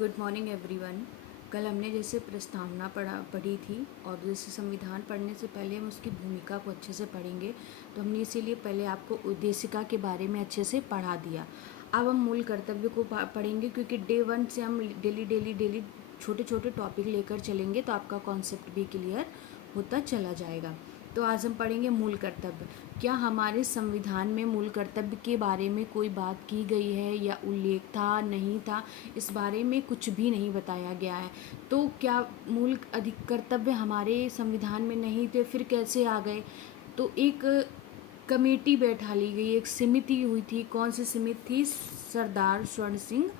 Good morning everyone. कल हमने जैसे प्रस्तावना पढ़ी थी और जैसे संविधान पढ़ने से पहले हम उसकी भूमिका को अच्छे से पढ़ेंगे, तो हमने इसीलिए पहले आपको उद्देशिका के बारे में अच्छे से पढ़ा दिया। अब हम मूल कर्तव्य को पढ़ेंगे, क्योंकि डे 1 से हम डेली छोटे छोटे टॉपिक लेकर चलेंगे तो आपका कॉन्सेप्ट भी क्लियर होता चला जाएगा। तो आज हम पढ़ेंगे मूल कर्तव्य। क्या हमारे संविधान में मूल कर्तव्य के बारे में कोई बात की गई है या उल्लेख था, नहीं था, इस बारे में कुछ भी नहीं बताया गया है। तो क्या मूल अधिक कर्तव्य हमारे संविधान में नहीं थे, फिर कैसे आ गए? तो एक कमेटी बैठा ली गई, एक समिति हुई थी। कौन सी समिति थी? सरदार स्वर्ण सिंह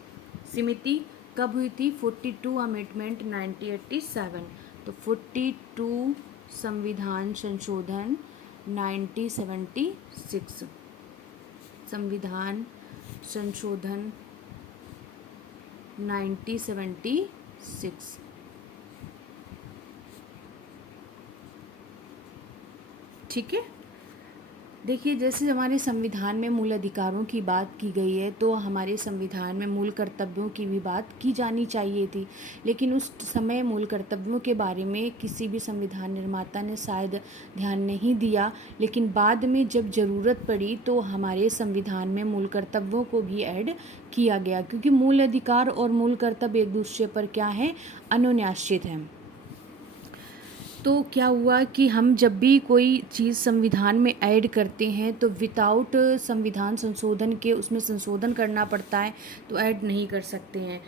समिति। कब हुई थी? 42 अमेंडमेंट 1987। तो 42 संविधान संशोधन 1976, संविधान संशोधन 1976। ठीक है। देखिए, जैसे हमारे संविधान में मूल अधिकारों की बात की गई है, तो हमारे संविधान में मूल कर्तव्यों की भी बात की जानी चाहिए थी, लेकिन उस समय मूल कर्तव्यों के बारे में किसी भी संविधान निर्माता ने शायद ध्यान नहीं दिया। लेकिन बाद में जब ज़रूरत पड़ी तो हमारे संविधान में मूल कर्तव्यों को भी ऐड किया गया, क्योंकि मूल अधिकार और मूल कर्तव्य एक दूसरे पर क्या है? अनुन्यासित हैं। तो क्या हुआ कि हम जब भी कोई चीज़ संविधान में ऐड करते हैं तो विदाउट संविधान संशोधन के उसमें संशोधन करना पड़ता है, तो ऐड नहीं कर सकते हैं।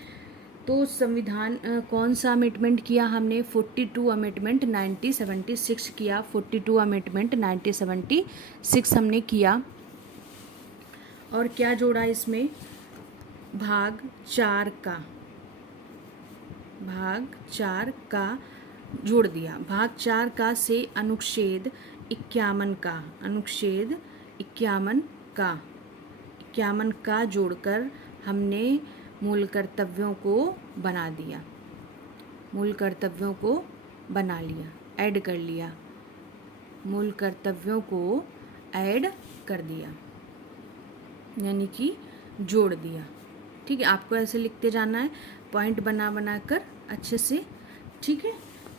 तो संविधान कौन सा अमेंडमेंट किया हमने? 42 अमेंडमेंट 1976 किया। 42 अमेंडमेंट 1976 हमने किया। और क्या जोड़ा इसमें? भाग 4 का जोड़ दिया। भाग 4 का से अनुच्छेद 51 का जोड़कर हमने मूल कर्तव्यों को बना दिया। मूल कर्तव्यों को बना लिया, ऐड कर लिया। मूल कर्तव्यों को ऐड कर दिया, यानी कि जोड़ दिया। ठीक है, आपको ऐसे लिखते जाना है, पॉइंट बना कर अच्छे से। ठीक है।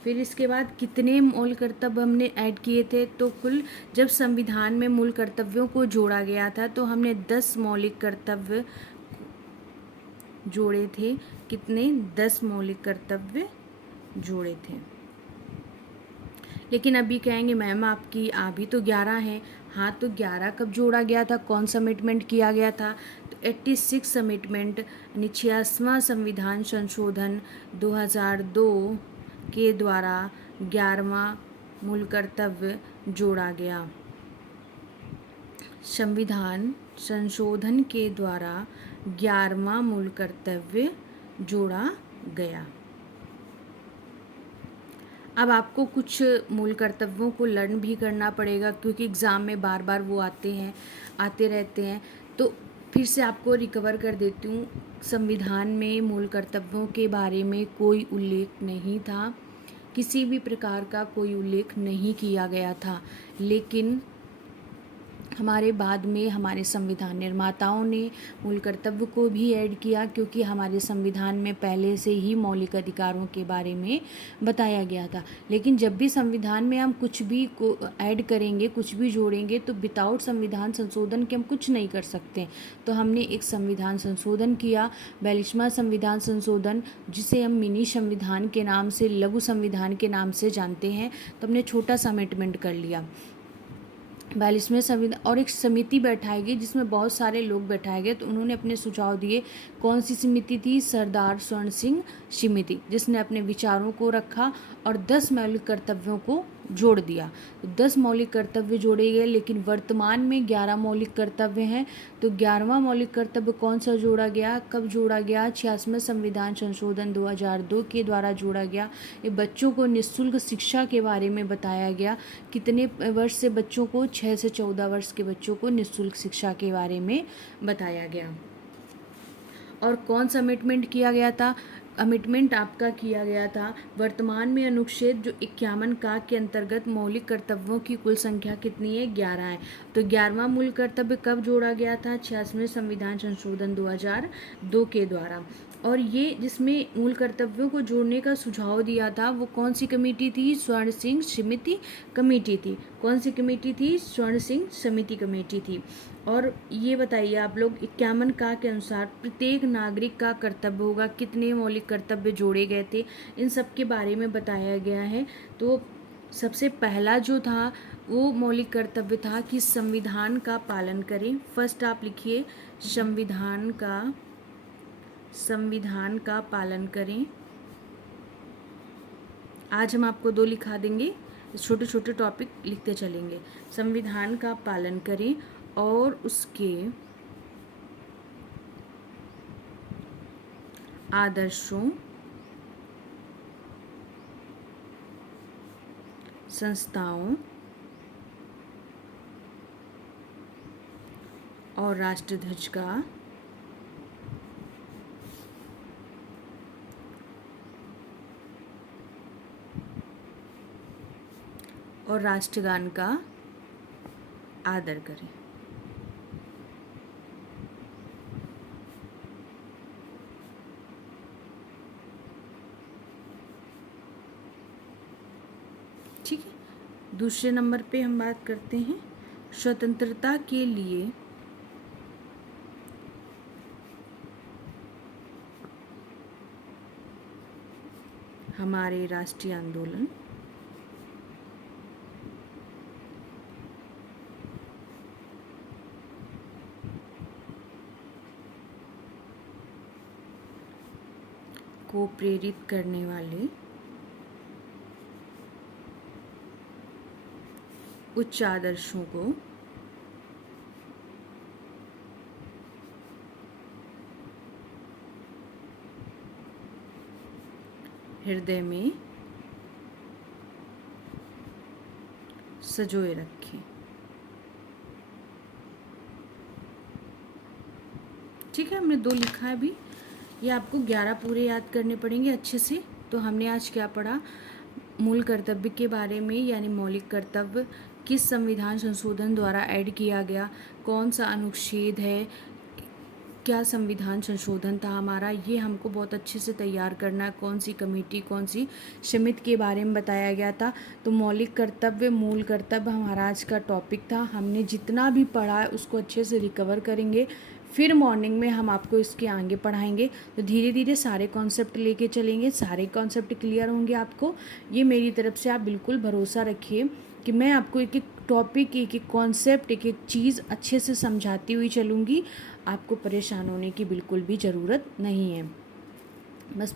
फिर इसके बाद कितने मूल कर्तव्य हमने ऐड किए थे? तो कुल जब संविधान में मूल कर्तव्यों को जोड़ा गया था तो हमने 10 मौलिक कर्तव्य जोड़े थे। कितने? 10 मौलिक कर्तव्य जोड़े थे। लेकिन अभी कहेंगे मैम आपकी अभी तो 11 है। हाँ, तो 11 कब जोड़ा गया था? कौन सा अमेंडमेंट किया गया था? तो 86 अमेंडमेंट यानी 86वां संविधान संशोधन 2002 के द्वारा 11वां मूल कर्तव्य जोड़ा गया। संविधान संशोधन के द्वारा 11वां मूल कर्तव्य जोड़ा गया। अब आपको कुछ मूल कर्तव्यों को लर्न भी करना पड़ेगा, क्योंकि एग्ज़ाम में बार बार वो आते रहते हैं। तो फिर से आपको रिकवर कर देती हूँ। संविधान में मूल कर्तव्यों के बारे में कोई उल्लेख नहीं था, किसी भी प्रकार का कोई उल्लेख नहीं किया गया था। लेकिन हमारे बाद में हमारे संविधान निर्माताओं ने मूल कर्तव्य को भी ऐड किया, क्योंकि हमारे संविधान में पहले से ही मौलिक अधिकारों के बारे में बताया गया था। लेकिन जब भी संविधान में हम कुछ भी को ऐड करेंगे, कुछ भी जोड़ेंगे, तो विदाउट संविधान संशोधन के हम कुछ नहीं कर सकते। तो हमने एक संविधान संशोधन किया, 42वां संविधान संशोधन, जिसे हम मिनी संविधान के नाम से, लघु संविधान के नाम से जानते हैं। तो हमने छोटा सा अमेंडमेंट कर लिया 42वें संविधान। और एक समिति बैठाई गई जिसमें बहुत सारे लोग बैठाए गए, तो उन्होंने अपने सुझाव दिए। कौन सी समिति थी? सरदार स्वर्ण सिंह समिति, जिसने अपने विचारों को रखा और 10 मौलिक कर्तव्यों को जोड़ दिया। तो 10 मौलिक कर्तव्य जोड़े गए, लेकिन वर्तमान में 11 मौलिक कर्तव्य हैं। तो 11वां मौलिक कर्तव्य कौन सा जोड़ा गया? कब जोड़ा गया? 86वें संविधान संशोधन 2002 के द्वारा जोड़ा गया। ये बच्चों को निःशुल्क शिक्षा के बारे में बताया गया। कितने वर्ष से बच्चों को? 6 से 14 वर्ष के बच्चों को निःशुल्क शिक्षा के बारे में बताया गया। और कौन सा अमेंडमेंट किया गया था? अमेंडमेंट आपका किया गया था वर्तमान में अनुच्छेद जो 51 का के अंतर्गत मौलिक कर्तव्यों की कुल संख्या कितनी है? 11 है। तो 11वां मूल कर्तव्य कब जोड़ा गया था? 86वें संविधान संशोधन 2002 के द्वारा। और ये जिसमें मूल कर्तव्यों को जोड़ने का सुझाव दिया था वो कौन सी कमेटी थी? स्वर्ण सिंह समिति कमेटी थी। कौन सी कमेटी थी? स्वर्ण सिंह समिति कमेटी थी। और ये बताइए आप लोग 51 का के अनुसार प्रत्येक नागरिक का कर्तव्य होगा, कितने मौलिक कर्तव्य जोड़े गए थे, इन सब के बारे में बताया गया है। तो सबसे पहला जो था वो मौलिक कर्तव्य था कि संविधान का पालन करें। फर्स्ट आप लिखिए, संविधान का पालन करें। आज हम आपको 2 लिखा देंगे, छोटे छोटे टॉपिक लिखते चलेंगे। संविधान का पालन करें और उसके आदर्शों, संस्थाओं और राष्ट्रध्वज का और राष्ट्रगान का आदर करें। ठीक है, दूसरे नंबर पे हम बात करते हैं स्वतंत्रता के लिए हमारे राष्ट्रीय आंदोलन को प्रेरित करने वाले उच्च आदर्शों को हृदय में सजोए रखें। ठीक है, हमने 2 लिखा है अभी। ये आपको 11 पूरे याद करने पड़ेंगे अच्छे से। तो हमने आज क्या पढ़ा? मूल कर्तव्य के बारे में, यानी मौलिक कर्तव्य किस संविधान संशोधन द्वारा ऐड किया गया, कौन सा अनुच्छेद है, क्या संविधान संशोधन था हमारा, ये हमको बहुत अच्छे से तैयार करना है। कौन सी कमेटी, कौन सी समिति के बारे में बताया गया था। तो मौलिक कर्तव्य, मूल कर्तव्य हमारा आज का टॉपिक था। हमने जितना भी पढ़ा है उसको अच्छे से रिकवर करेंगे, फिर मॉर्निंग में हम आपको इसके आगे पढ़ाएंगे। तो धीरे धीरे सारे कॉन्सेप्ट लेके चलेंगे, सारे कॉन्सेप्ट क्लियर होंगे आपको। ये मेरी तरफ से आप बिल्कुल भरोसा रखिए कि मैं आपको एक एक टॉपिक, एक एक कॉन्सेप्ट, एक एक चीज़ अच्छे से समझाती हुई चलूँगी। आपको परेशान होने की बिल्कुल भी ज़रूरत नहीं है। बस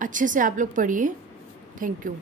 अच्छे से आप लोग पढ़िए। Thank you.